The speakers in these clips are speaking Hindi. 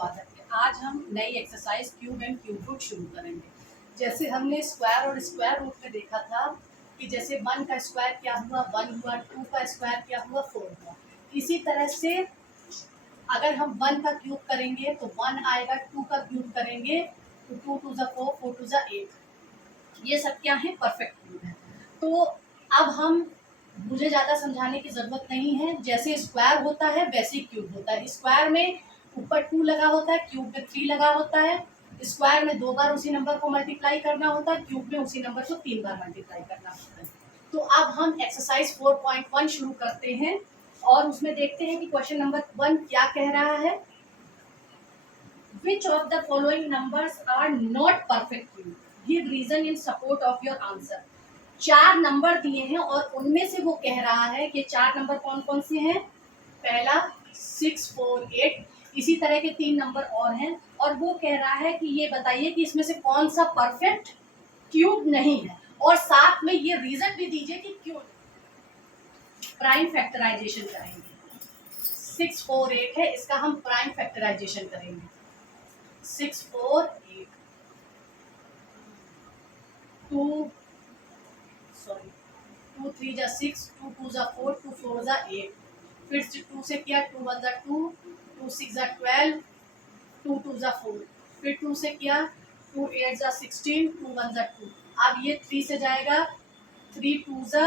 स्वागत है। आज हम नई exercise cube and cube root शुरू करेंगे। जैसे हमने स्क्वायर और स्क्वायर रूट में देखा था कि जैसे 1 का स्क्वायर क्या हुआ 1 हुआ, 2 का स्क्वायर क्या हुआ 4 हुआ। इसी तरह से अगर हम 1 का क्यूब करेंगे तो 1 आएगा, 2 का क्यूब करेंगे तो 2 टू ज़ा 4, 4 टू ज़ा 8। ये सब क्या है? परफेक्ट क्यूब है। तो अब हम मुझे ज़्यादा समझाने की ज़रूरत नहीं है। जैसे स्क्वायर होता है वैसे ही क्यूब होता है। स्क्वायर में ऊपर 2 लगा होता है, क्यूब में 3 लगा होता है। स्क्वायर में 2 बार उसी नंबर को मल्टीप्लाई करना होता है, क्यूब में उसी नंबर को 3 बार मल्टीप्लाई करना होता है। तो अब हम एक्सरसाइज 4.1 शुरू करते हैं और उसमें देखते हैं कि क्वेश्चन नंबर 1 क्या कह रहा है। Which of the following numbers are not perfect cube? Give reason in support of your answer. 4 number दिए हैं और उनमें से वो कह रहा है कि 4 नंबर कौन कौन से हैं। पहला 6, 4, 8। इसी तरह के 3 नंबर और हैं और वो कह रहा है कि ये बताइए कि इसमें से कौन सा परफेक्ट क्यूब नहीं है और साथ में ये रीजन भी दीजिए कि क्यों। प्राइम फैक्टराइजेशन करेंगे। 6, 4, 8 है, इसका हम प्राइम फैक्टराइजेशन करेंगे। 6, 4, 8, 2 3 जा 6, 2 2 जा 4, 2 4 जा 8। फिर से 2 से किया, 2 1 जा 2, 2 6 जा 12, 2 2 जा 4। फिर 2 से किया, 2 8 जा 16, 2 1 जा 2। अब ये 3 से जाएगा, 3 2 जा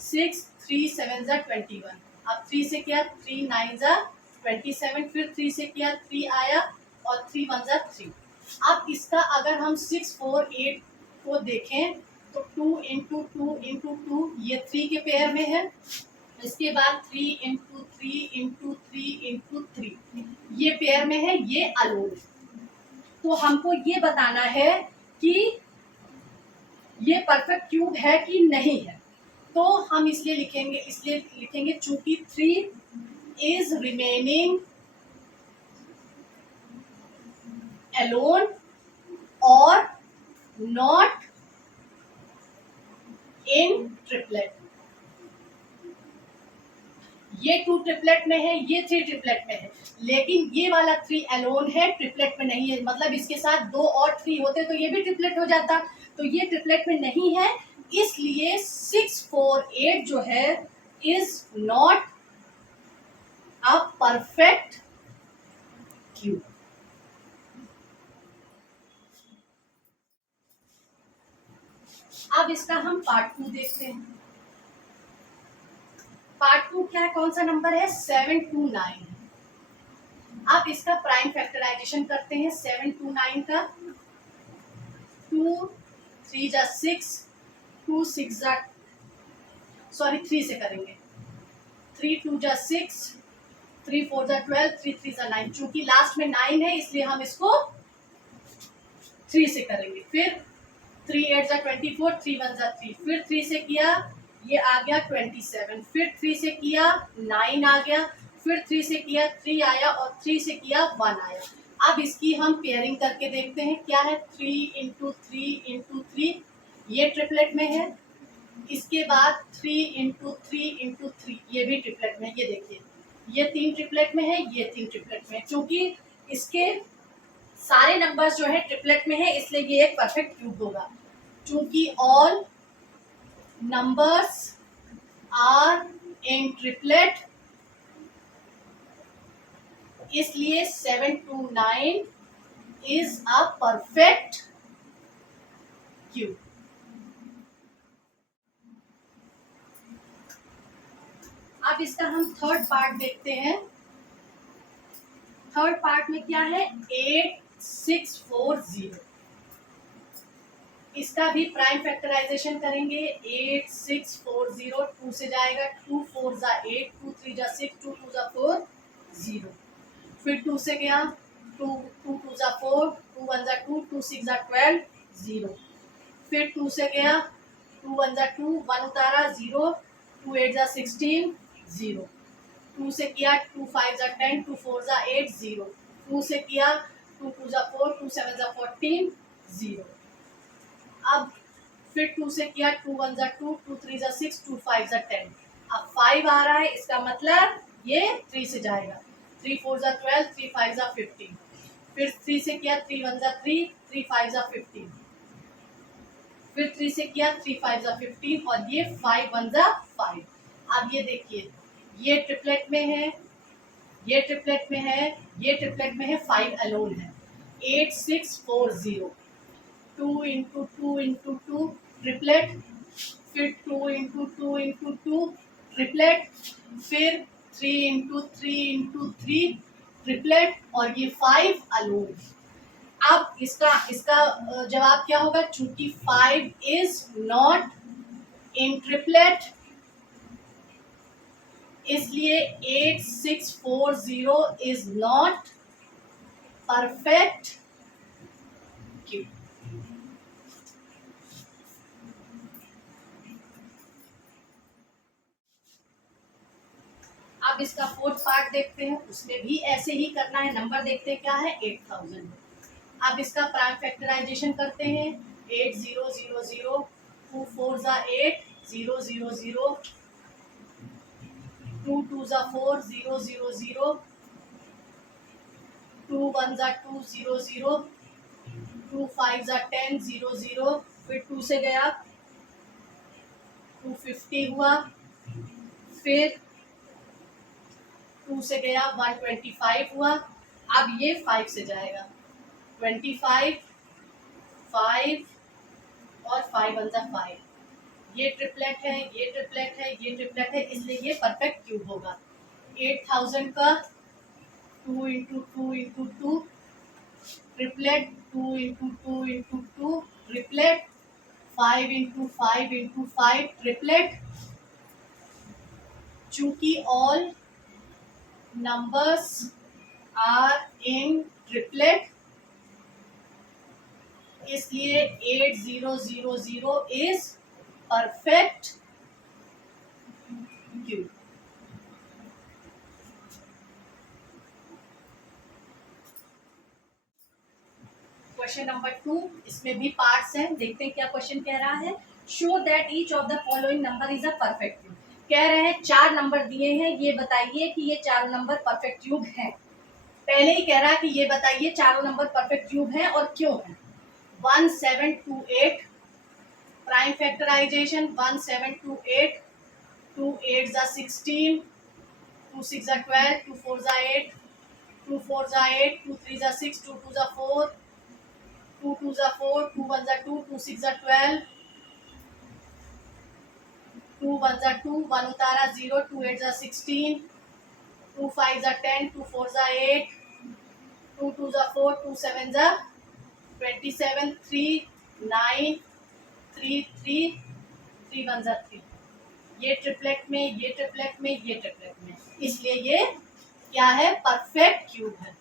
6, 3 7 जा 21। अब 3 से किया, 3 9 जा 27। फिर 3 से किया, 3 आया और 3 1 जा 3। अब इसका अगर हम 6 4 8 को देखें तो 2 इंटू 2 इंटू 2 ये 3 के पेयर में है। इसके बाद 3 इंटू 3 इंटू 3 इंटू 3 ये पेयर में है, ये अलोन। तो हमको ये बताना है कि ये परफेक्ट क्यूब है कि नहीं है। तो हम इसलिए लिखेंगे चूंकि 3 इज रिमेनिंग अलोन और नॉट इन ट्रिपलेट। ये 2 ट्रिपलेट में है, ये 3 ट्रिपलेट में है, लेकिन ये वाला 3 अलोन है, ट्रिपलेट में नहीं है। मतलब इसके साथ 2 और 3 होते तो ये भी ट्रिपलेट हो जाता। तो ये ट्रिपलेट में नहीं है, इसलिए 6 4 8 जो है is not a perfect cube. अब इसका हम पार्ट 2 देखते हैं। पार्ट 2 क्या है, कौन सा नंबर है? 7 2 9। अब इसका प्राइम फैक्टराइजेशन करते हैं 7 2 9 का। 2 3 जा 6, 2 6 जा 3 से करेंगे। 3 2 जा 6, 3 4 जा 12, 3 3 जा 9। चूंकि लास्ट में 9 है इसलिए हम इसको 3 से करेंगे। फिर 3 8 जा 24, 3 1 जा 3। फिर 3 से किया, ये आ गया 27। फिर 3 से किया 9 आ गया। फिर 3 से किया 3 आया और 3 से किया 1 आया। अब इसकी हम पेयरिंग करके देखते हैं क्या है। 3 इंटू 3 इंटू 3 ये ट्रिपलेट में है। इसके बाद 3 इंटू 3 इंटू 3 ये भी ट्रिपलेट में है। ये देखिए, ये 3 ट्रिपलेट में है, ये 3 ट्रिपलेट में है। चूंकि इसके सारे नंबर्स जो है ट्रिपलेट में है इसलिए ये एक परफेक्ट क्यूब होगा। चूंकि all numbers are in triplet इसलिए 7 to 9 is a perfect cube। अब इसका हम थर्ड पार्ट देखते हैं। थर्ड पार्ट में क्या है? 8 6 4 0। इसका भी प्राइम फैक्टराइजेशन करेंगे। 8 6 4 0, 2 से जाएगा, 2 4 जा 8, 2 3 जा 6, 2 2 जा 4 0। फिर 2 से गया, 2 2 जा 4, 2 1 जा 2, 2 6 जा 12 0। फिर 2 से गया, 2 1 जा 2, 1 उतारा 0, 2 8 जा 16 0। 2 से किया, 2 5 जा 10, 2 4 जा 8 0। 2 से किया, 2 2 जा 4, 2 7 जा 14 0। अब फिर 2 से किया, 2 1 जा 2, 2 3 जा 6, 2 5 जा 10। अब 5 आ रहा है, इसका मतलब ये 3 से जाएगा। 3 4 जा 12, 3 5 जा 15, फिर 3 से किया 3 1 जा 3, 3 5 जा 15, फिर 3 से किया 3 5 जा 15 और ये 5 1 जा 5। अब ये देखिए, ये ट्रिपलेट में है, ये ट्रिपलेट में है, ये ट्रिपलेट में है, 5 अलोन है। 8 6 4 0, 2 इंटू 2 इंटू 2 ट्रिपलेट, फिर 2 इंटू 2 इंटू 2 ट्रिपलेट, फिर 3 इंटू 3 इंटू 3 ट्रिपलेट और ये 5 अलोन। अब इसका इसका जवाब क्या होगा? चूंकि 5 इज नॉट इन ट्रिपलेट, इसलिए 8640 इज नॉट परफेक्ट क्यूब। अब इसका फोर्थ पार्ट देखते हैं, उसमें भी ऐसे ही करना है। नंबर देखते हैं क्या है, 8000। अब इसका प्राइम फैक्टराइजेशन करते हैं। 8 0 0 0, 2 4 जा 8 0 0 0, 2 2 जा 4 0 0 0, 2 1 जा 2 0 0, 2 5 जा 10 0 0, फिर 2 से गया 250 हुआ, फिर 2 से गया 125 हुआ। अब ये 5 से जाएगा 25, 5 और 5 1 जा 5। ये ट्रिपलेट है, ये ट्रिपलेट है, ये ट्रिपलेट है, इसलिए ये परफेक्ट क्यूब होगा। 8000 का 2 into 2 into 2 triplet, 2 into 2 into 2 triplet, 5 into 5 into 5 triplet. चूंकि all numbers are in triplet, इसलिए 8000 is perfect cube. Question number 2, इसमें भी पार्ट्स हैं, देखते हैं क्या क्वेश्चन कह रहा है। Show that each of the following number is a perfect cube. कह रहे हैं 4 नंबर दिए हैं, ये बताइए कि ये चारों नंबर परफेक्ट क्यूब हैं। पहले ही कह रहा है कि ये बताइए चारों नंबर परफेक्ट क्यूब हैं और क्यों हैं। 1728 प्राइम फैक्टराइजेशन, 1728, 2 8 जा 16, 2 6 जा 12, 2 4 जा 8, 2 4 जा 8, 2 3 जा 6, 2 2 जा 4, 2 2 जा 4, 2 1 जा 2, 2 6 जा 12, 2 1 जा 2, 1 उतारा 0, 2 8 जा 16, 2 5 जा 10, 2 4 जा 8, 2 2 जा 4, 2 7 जा 27, 3 9, 3 3, 3 1 जा 3। ये ट्रिपलेट में, ये ट्रिपलेट में, ये ट्रिपलेट में, इसलिए ये क्या है, परफेक्ट क्यूब है।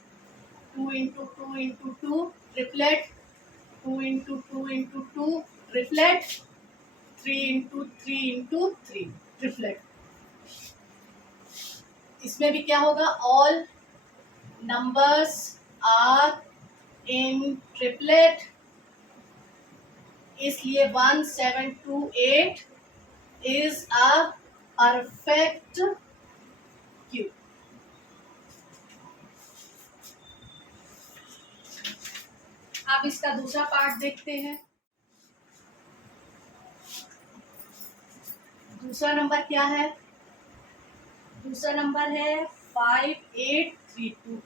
2 into 2 into 2 triplet, 2 into 2 into 2 triplet, 3 into 3 into 3 triplet. इसमें भी क्या होगा, all numbers are in triplet, इसलिए 1728 is a perfect cube। अब इसका दूसरा पार्ट देखते हैं। दूसरा नंबर क्या है, दूसरा नंबर है 5832।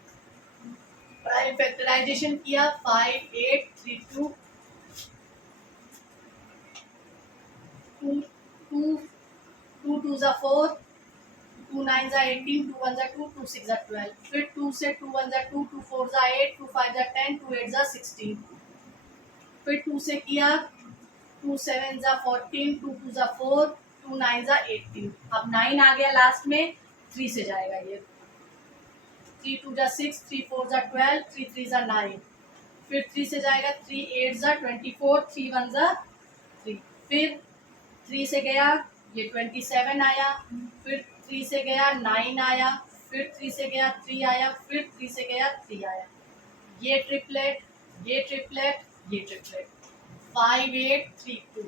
प्राइम फैक्टराइजेशन किया 5832, 2 2 जा 4, 2 9 जा 18, 2 1 जा 2, 2 6 जा 12, फिर 2 से 2 1 जा 2, 2 4 जा 8, 2 5 जा 10, 2 8 जा 16, फिर 2 से किया 2 7 जा 14, 2 2 जा 4, 2 9 जा 18। अब 9 आ गया लास्ट में, 3 से जाएगा ये, 3 2 जा 6, 3 4 जा 12, 3 3 जा 9, फिर 3 से जाएगा 3 8 जा 24, 3 1 जा 3, फिर 3 से गया ये 27 आया, फिर 3 से गया 9 आया, फिर 3 से गया 3 आया, फिर 3 से गया 3 आया। ये ट्रिपलेट, ये ट्रिपलेट, ये triplet. 5 8 3 2,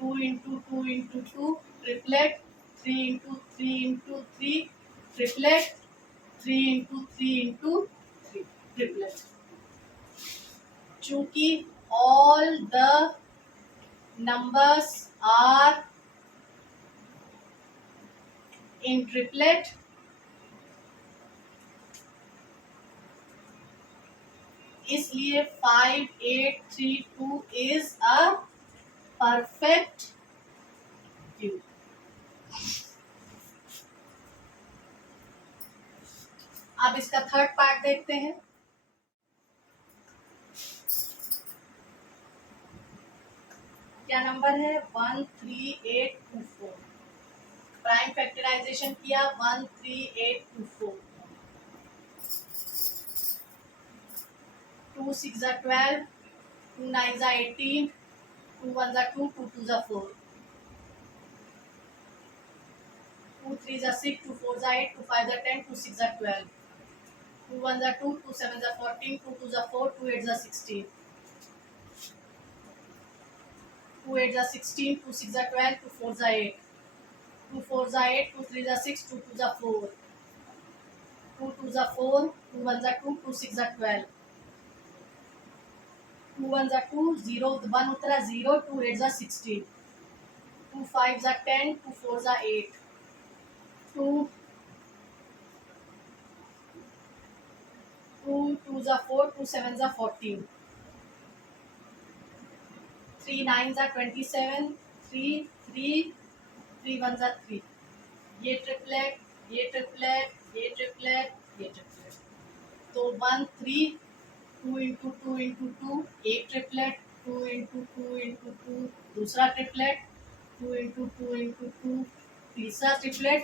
2 into 2 into 2 triplet, 3 into 3 into 3 triplet, 3 into 3 into 3 triplet. चूंकि all the numbers are in triplet, इसलिए 5832 is a perfect cube। अब इसका थर्ड पार्ट देखते हैं। क्या नंबर है? 13824। प्राइम फैक्टराइजेशन किया 13824। 2 6 12, 2 9 18, 2 1 2, 2 2 4, 2 3 6, 2 4 8, 2 5 10, 2 6 12, 2 1 2, 2 7 14, 2 2 4, 2 8 16, 2 8 16, 2 6 12, 2 4 8, 2 4 8, 2 3 6, 2 2 4, 2 2 4, 2 1 2, 2 6 12, 2 1 2, 0 1 उतरा 0, 2 8 16, 2 5 10, 2 4 8, 2 2 4, 2 7 14, 3 9 27, 3 3, 3 1 3। ये ट्रिपलेट, ये ट्रिपलेट, ये ट्रिपलेट, ये ट्रिपलेट। तो 1 3, 2 इंटू 2 इंटू 2 एक ट्रिपलेट, 2 इंटू 2 इंटू 2 दूसरा ट्रिपलेट, 2 इंटू 2 इंटू 2 तीसरा ट्रिपलेट,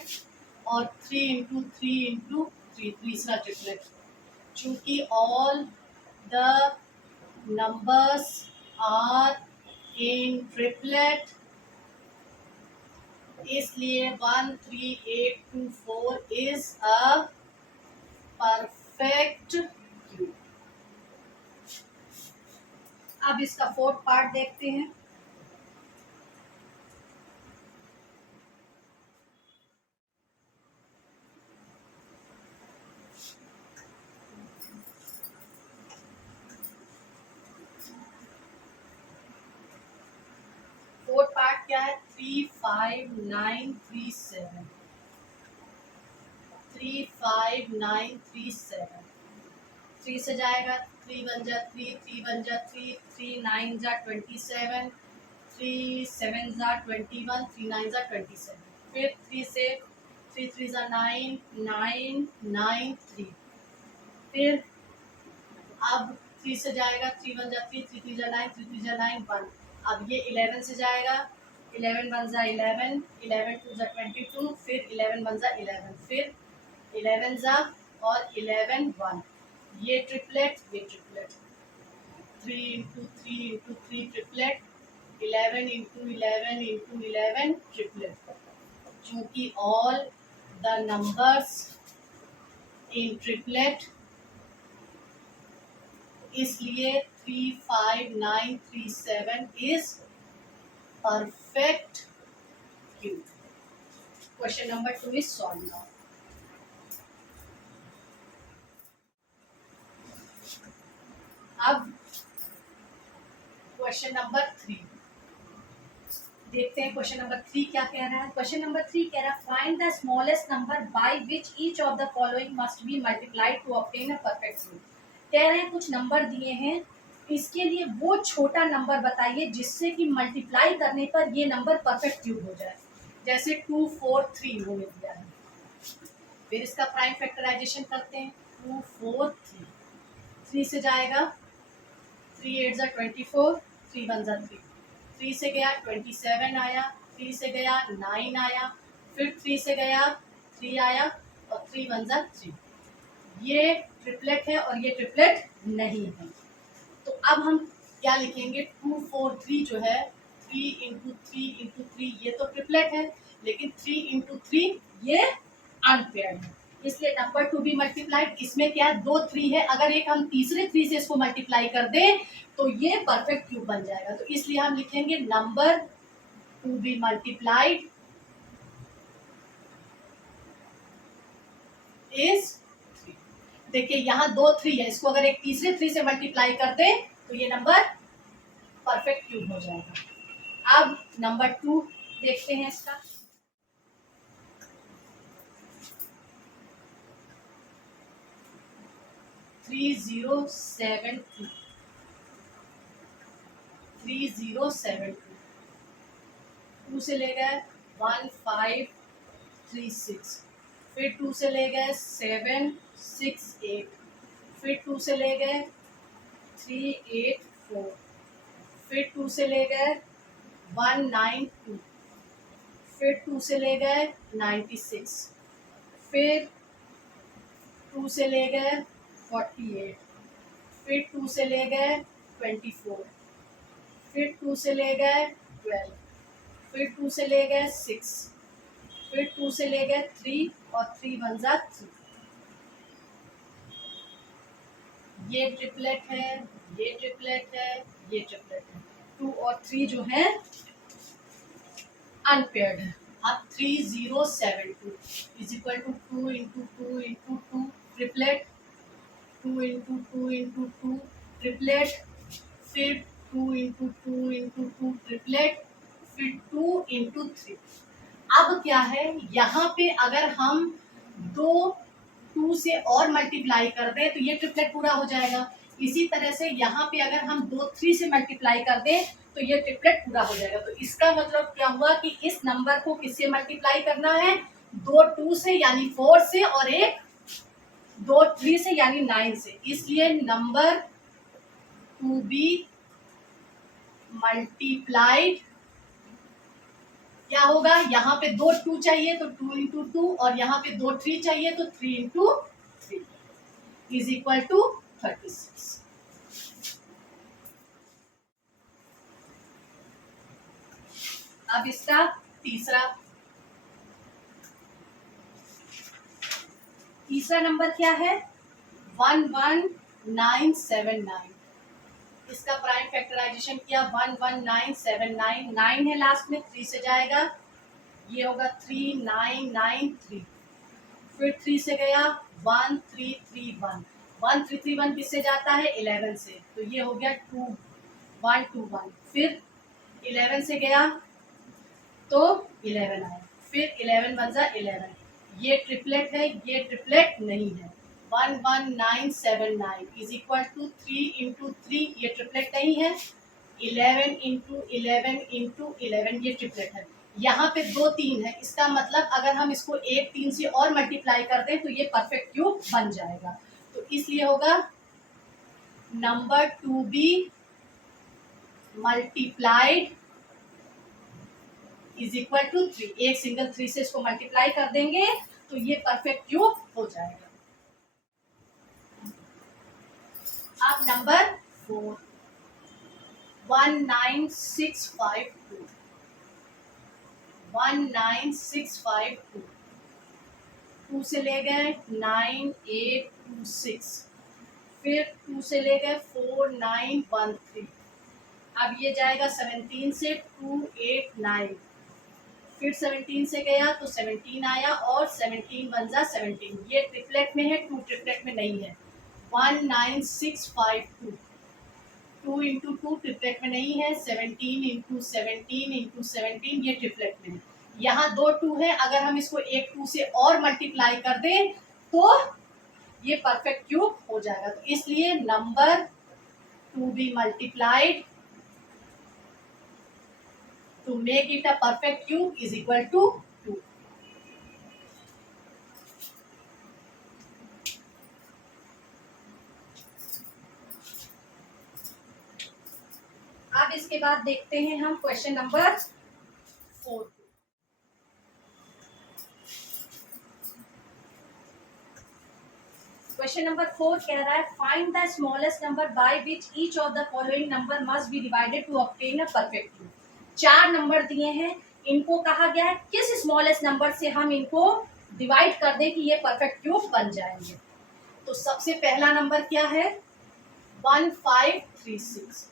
और 3 इंटू 3 इंटू 3 तीसरा ट्रिपलेट। चूंकि all the numbers are in triplet, इसलिए 13824 इज अ परफेक्ट क्यूब। अब इसका फोर्थ पार्ट देखते हैं। फोर्थ पार्ट क्या है? 35937। 35937। 3 से जाएगा, 3 1 जा 3, 3 1 जा 3, 3 9 जा 27, 3 7 जा 21, 3 9 जा 27। फिर 3 से 3 3 जा 9, 9 9 3। फिर अब 3 से जाएगा, 3 1 जा 3, 3 3 जा 9, 3 3 जा 9 1। अब ये 11 से जाएगा, 11 1 जा 11, 11 2 जा 22, फिर 11 1 जा 11, फिर 11 जा और 11 1। ये ट्रिपलेट, ये triplet, 3 into 3 into 3 triplet, 11 into 11 into 11 triplet. चूंकि all the numbers in triplet, इसलिए 35937 is perfect cube. Question number 2 is solved now. अब क्वेश्चन नंबर 3 देखते हैं। क्वेश्चन नंबर 3 क्या कह रहा है? क्वेश्चन नंबर 3 कह रहा है find the smallest number by which each of the following must be multiplied to obtain a perfect cube. कह रहे हैं कुछ नंबर दिए हैं, इसके लिए वो छोटा नंबर बताइए जिससे कि मल्टीप्लाई करने पर ये नंबर परफेक्ट क्यूब हो जाए। जैसे 2 4 3 इन्होंने दिया है। फिर इसका प्राइम फैक्टराइजेशन करते हैं। 2 4 3, 3 से जाएगा, 3 8 जा 24, 3 1 जा 3, 3 से गया 27 आया, 3 से गया 9 आया, फिर 3 से गया 3 आया, और 3 1 जा 3। ये ट्रिपलेट है और ये ट्रिपलेट नहीं है। तो अब हम क्या लिखेंगे? 2 4 3 जो है, 3 इंटू 3 इंटू 3 ये तो ट्रिपलेट है, लेकिन 3 इंटू 3 ये अनपेयर्ड है, इसलिए नंबर टू बी मल्टीप्लाइड। इसमें क्या है? 2 3 है, अगर एक हम तीसरे 3 से इसको मल्टीप्लाई कर दें तो ये परफेक्ट क्यूब बन जाएगा। तो इसलिए हम लिखेंगे number to be multiplied is देखिए यहाँ 2 3 है, इसको अगर एक तीसरे 3 से मल्टीप्लाई कर दे तो ये नंबर परफेक्ट क्यूब हो जाएगा। अब नंबर 2 देखते हैं इसका। थ्री जीरो सेवन टू से ले गए 1536, फिर 2 से ले गए 768, फिर 2 से ले गए 384, फिर 2 से ले गए 192, फिर 2 से ले गए 96, फिर 2 से ले गए 48, फिर 2 से ले गए 24, फिर 2 से ले गए 12, फिर 2 से ले गए 6, फिर 2 से ले गए 3 और 3 बन जा 3। ये ट्रिपलेट है, ये ट्रिपलेट है, ये ट्रिपलेट है। 2 और 3 जो है अनपेयर्ड है। अब 3072 is equal to 2 into 2 into 2 triplet, 2 into 2 into 2 triplet, फिर 2 इंटू 2 इंटू 2 ट्रिपलेट, फिर 2 इंटू 3। अब क्या है, यहाँ पे अगर हम 2 से और मल्टीप्लाई कर दें तो ये ट्रिपलेट पूरा हो जाएगा। इसी तरह से यहाँ पे अगर हम 2 3 से मल्टीप्लाई कर दें तो ये ट्रिपलेट पूरा हो जाएगा। तो इसका मतलब क्या हुआ कि इस नंबर को किससे मल्टीप्लाई करना है, 2 2 से यानी 4 से, और एक 2 3 से यानी 9 से। इसलिए नंबर टू बी मल्टीप्लाइड क्या होगा, यहाँ पे 2 2 चाहिए तो 2 इंटू 2, और यहाँ पे 2 3 चाहिए तो 3 इंटू 3 इज इक्वल टू 36। अब इसका तीसरा नंबर क्या है, 11979। इसका प्राइम फैक्टराइजेशन किया 11979, 9 है लास्ट में, 3 से जाएगा, ये होगा 3993, फिर 3 से गया 1331, 1331 किससे जाता है 11 से, तो ये हो गया 2121, फिर 11 से गया तो 11 आया, फिर 11 बन जा 11। ये ट्रिपलेट है, ये ट्रिपलेट नहीं है। 11979 इज इक्वल टू 3 इंटू 3, ये ट्रिपलेट नहीं है। 11 इंटू 11 इंटू 11, ये ट्रिपलेट है। यहाँ पे 2 3 है, इसका मतलब अगर हम इसको 1 3 से और मल्टीप्लाई कर दें तो ये परफेक्ट क्यूब बन जाएगा। तो इसलिए होगा number to be multiplied is equal to 3। एक सिंगल 3 से इसको मल्टीप्लाई कर देंगे तो ये परफेक्ट क्यूब हो जाएगा। अब नंबर 4, 19652, 19652, 2 से ले गए 9826, फिर 2 से ले गए 4913, अब ये जाएगा 17 से 289, फिर 17 से गया तो 17 आया, और 17 बन जा 17, ये ट्रिपलेट में है, 2 ट्रिपलेट में नहीं है। 19652, 2 इंटू 2 ट्रिपलेट में नहीं है, 17 इंटू 17 इंटू 17 ये ट्रिपलेट में है। यहाँ 2 2 है, अगर हम इसको एक 2 से और मल्टीप्लाई कर दें तो ये परफेक्ट क्यूब हो जाएगा। तो इसलिए number to be multiplied to make it a perfect cube is equal to 2. अब इसके बाद देखते हैं हम क्वेश्चन नंबर 4। क्वेश्चन नंबर 4 कह रहा है find the smallest number by which each of the following number must be divided to obtain a perfect cube. 4 number दिए हैं, इनको कहा गया है किस स्मॉलेस्ट नंबर से हम इनको डिवाइड कर दें कि ये परफेक्ट क्यूब बन जाएंगे। तो सबसे पहला नंबर क्या है 1536,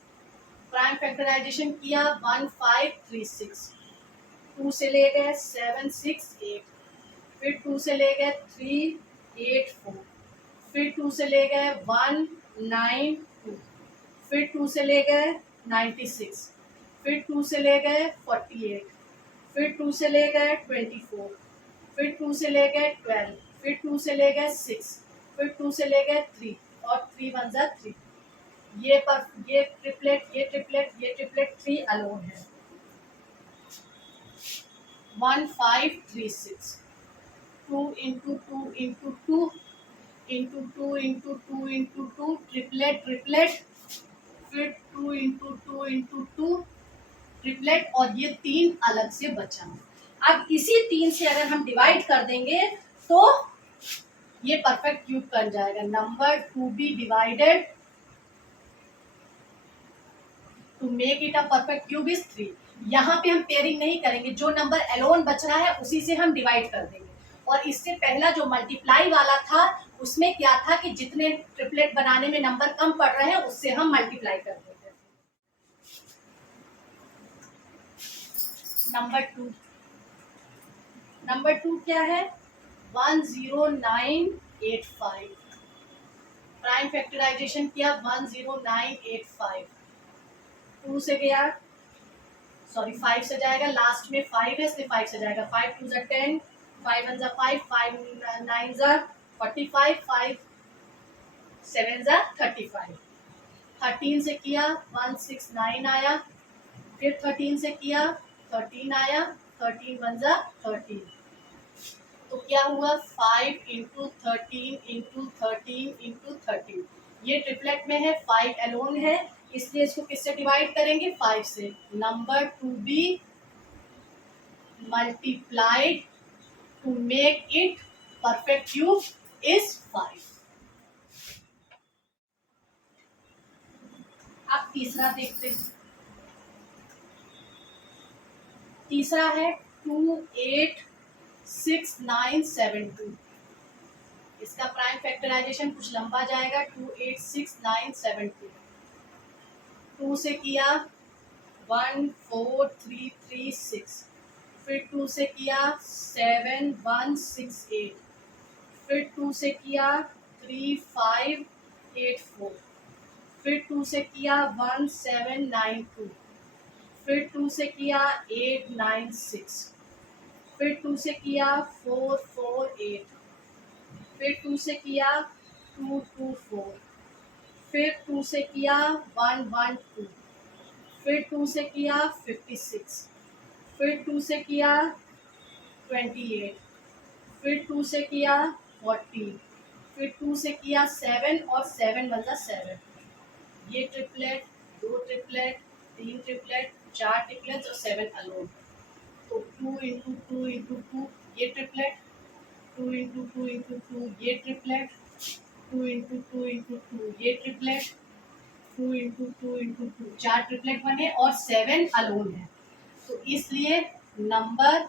प्राइम फैक्टराइजेशन किया 1536, 2 से ले गए 768, फिर 2 से ले गए 384, फिर 2 से ले गए 192, फिर 2 से ले गए 96, फिर 2 से ले गए 48, फिर 2 से ले गए 24, फिर 2 से ले गए 12, फिर 2 से ले गए 6, फिर 2 से ले गए 3 और 3 1 जा 3। ये ट्रिपलेट 3 अलोन है। 1536, 2 into 2 into 2 into 2 into 2 into 2 triplet, फिर 2 इंटू 2 इंटू 2 ट्रिपलेट, और ये 3 अलग से बचा। अब इसी 3 से अगर हम डिवाइड कर देंगे तो ये परफेक्ट क्यूब बन जाएगा। Number to be divided to make it a perfect cube is 3। यहाँ पे हम पेयरिंग नहीं करेंगे, जो नंबर एलोन बच रहा है उसी से हम डिवाइड कर देंगे। और इससे पहला जो मल्टीप्लाई वाला था उसमें क्या था कि जितने ट्रिपलेट बनाने में नंबर कम पड़ रहे हैं उससे हम मल्टीप्लाई कर देते हैं। नंबर टू क्या है? 10985। प्राइम फैक्टराइजेशन किया 10985। 2 से गया, सॉरी 5 से जाएगा, लास्ट में 5 है इसलिए 5 से जाएगा। 5 2 जा 10, 5 1 जा 5, 5 9 जा 45, 5 7 जा 35। 13 से किया 169 आया, फिर 13 से किया 13 आया, 13 1 जा 13। तो क्या हुआ? 5 इंटू 13 इंटू 13 इंटू 13। ये ट्रिपलेट में है, 5 एलोन है, इसलिए इसको किससे डिवाइड करेंगे? 5 से। Number to be multiplied to make it perfect cube is 5। अब तीसरा देखते हैं। तीसरा है 286972। इसका प्राइम फैक्टराइजेशन कुछ लंबा जाएगा। 286972। 2 से किया 14336, फिर 2 से किया 7168, फिर 2 से किया 3584, फिर 2 से किया 1792, फिर 2 से किया 896, फिर 2 से किया 448, फिर 2 से किया 224, फिर 2 से किया 112, फिर 2 से किया 56, फिर 2 से किया 28, फिर 2 से किया 14, फिर 2 से किया 7 और 7 1 जा 7। ये ट्रिपलेट, 2 ट्रिपलेट, 3 ट्रिपलेट, 4 ट्रिपलेट्स और 7 अलोन। तो 2 इंटू 2 इंटू 2 ये ट्रिपलेट, 2 इंटू 2 इंटू 2 ये ट्रिपलेट, 2 इंटू 2 इंटू 2 ये ट्रिपलेट, 2 इंटू 2 इंटू 2 4 ट्रिपलेट बने और 7 अलोन है। तो इसलिए number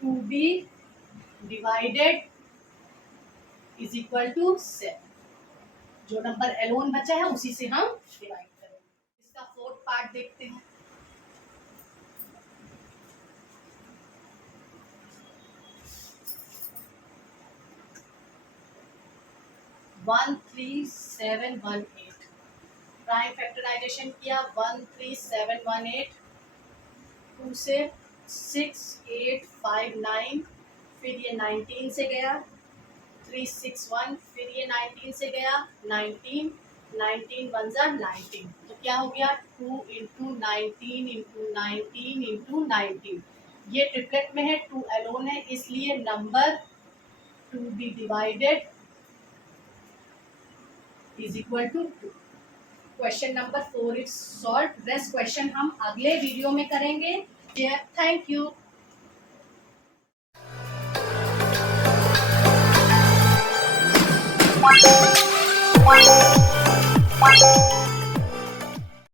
to be divided is equal to 7। जो नंबर एलोन बचा है उसी से हम डिवाइड करेंगे। इसका फोर्थ पार्ट देखते हैं। वन 13718। प्राइम फैक्टराइजेशन किया 13718। 2 से 6859, फिर ये 19 से गया 361, फिर ये 19 से गया 19, 19 1 जा 19। तो क्या हो गया? 2 इंटू 19 इंटू 19 इंटू 19। ये ट्रिपलेट में है, 2 एलोन है, इसलिए number to be divided is equal to 2। Question number 4 is solve. Rest question हम अगले वीडियो में करेंगे। Thank you.